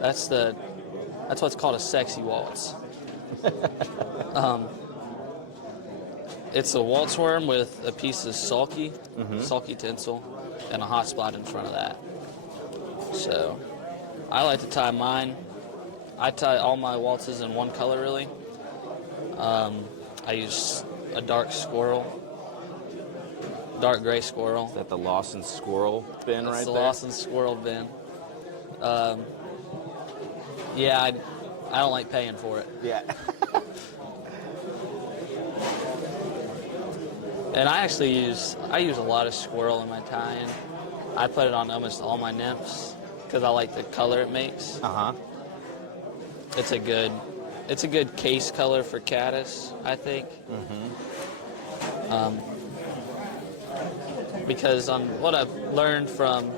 That's what's called a sexy waltz. It's a waltz worm with a piece of sulky tinsel, and a hot spot in front of that. So I like to tie mine. I tie all my waltzes in one color, really. I use a dark gray squirrel. Is that the Lawson squirrel bin right there? It's the Lawson squirrel bin. Yeah, I don't like paying for it. Yeah. And I use a lot of squirrel in my tie-in. I put it on almost all my nymphs because I like the color it makes. It's a good case color for caddis, I think. Because what I've learned from,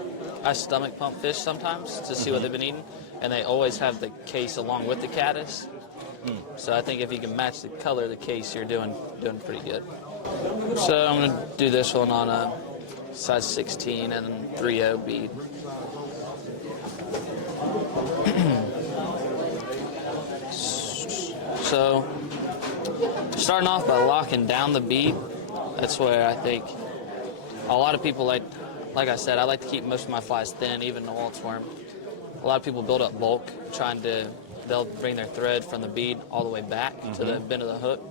I stomach pump fish sometimes to see what they've been eating, and they always have the case along with the caddis. So I think if you can match the color of the case, you're doing pretty good. So I'm going to do this one on a size 16 and 3/0 bead. So starting off by locking down the bead, that's where I think a lot of people like I said, I like to keep most of my flies thin, even the waltz worm. A lot of people build up bulk, they'll bring their thread from the bead all the way back to the bend of the hook,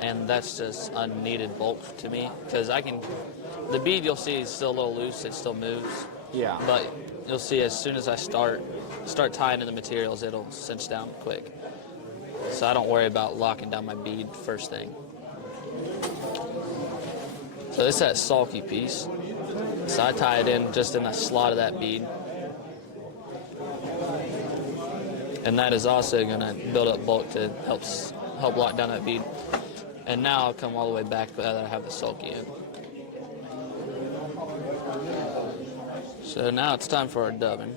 and that's just unneeded bulk to me, because the bead you'll see is still a little loose, it still moves. Yeah. But you'll see as soon as I start tying in the materials, it'll cinch down quick. So I don't worry about locking down my bead first thing. So this is that sulky piece. So I tie it in just in the slot of that bead. And that is also going to build up bulk to help lock down that bead. And now I'll come all the way back that I have the sulky in. So now it's time for our dubbing.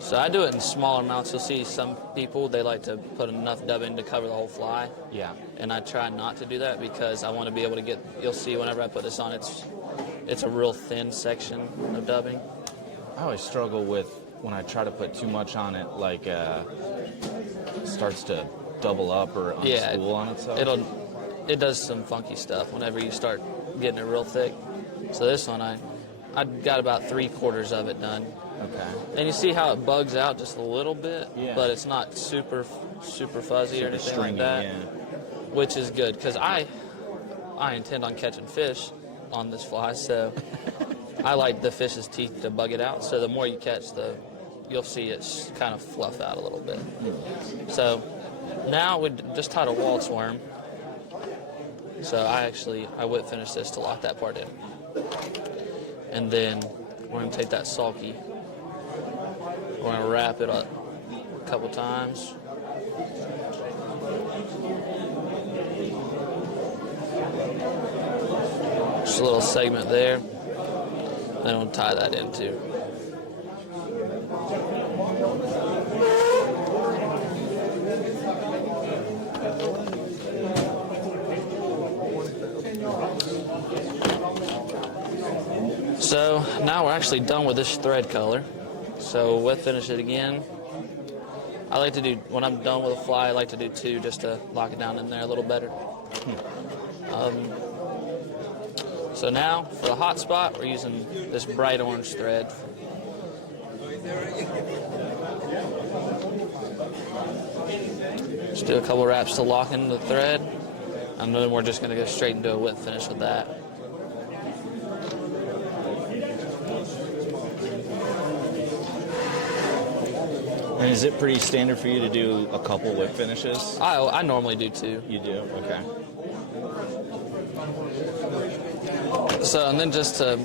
So I do it in smaller amounts. You'll see some people, they like to put enough dubbing to cover the whole fly. Yeah. And I try not to do that because I want to be able to you'll see whenever I put this on, it's a real thin section of dubbing. I always struggle with when I try to put too much on it, like it starts to double up or unspool on itself. It does some funky stuff whenever you start getting it real thick. So this one, I got about 3/4 of it done. Okay. And you see how it bugs out just a little bit, yeah. But it's not super fuzzy or anything stringy, like that, yeah. Which is good because I intend on catching fish on this fly, so I like the fish's teeth to bug it out. So the more you catch, you'll see it kind of fluff out a little bit. So now we just tied a waltz worm. So I whip finish this to lock that part in, and then we're going to take that sulky. We're going to wrap it up a couple times. Just a little segment there. Then we'll tie that in too. So now we're actually done with this thread color. So we'll finish it again. I like to do, when I'm done with a fly, I like to do 2 just to lock it down in there a little better. So now for the hot spot, we're using this bright orange thread. Just do a couple wraps to lock in the thread, and then we're just going to go straight into a whip finish with that. And is it pretty standard for you to do a couple whip finishes? I normally do 2. You do? Okay. So, and then just to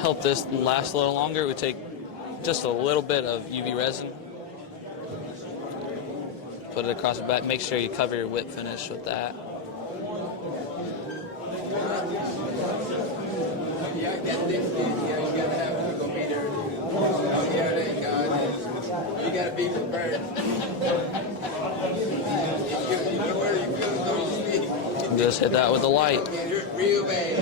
help this last a little longer, we take just a little bit of UV resin, put it across the back. Make sure you cover your whip finish with that. You gotta be prepared. Just hit that with the light. Real bad.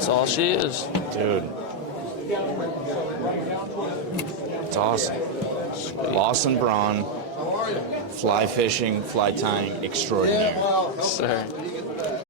That's all she is. Dude. It's awesome. Lawson Braun, fly fishing, fly tying extraordinaire. Sir.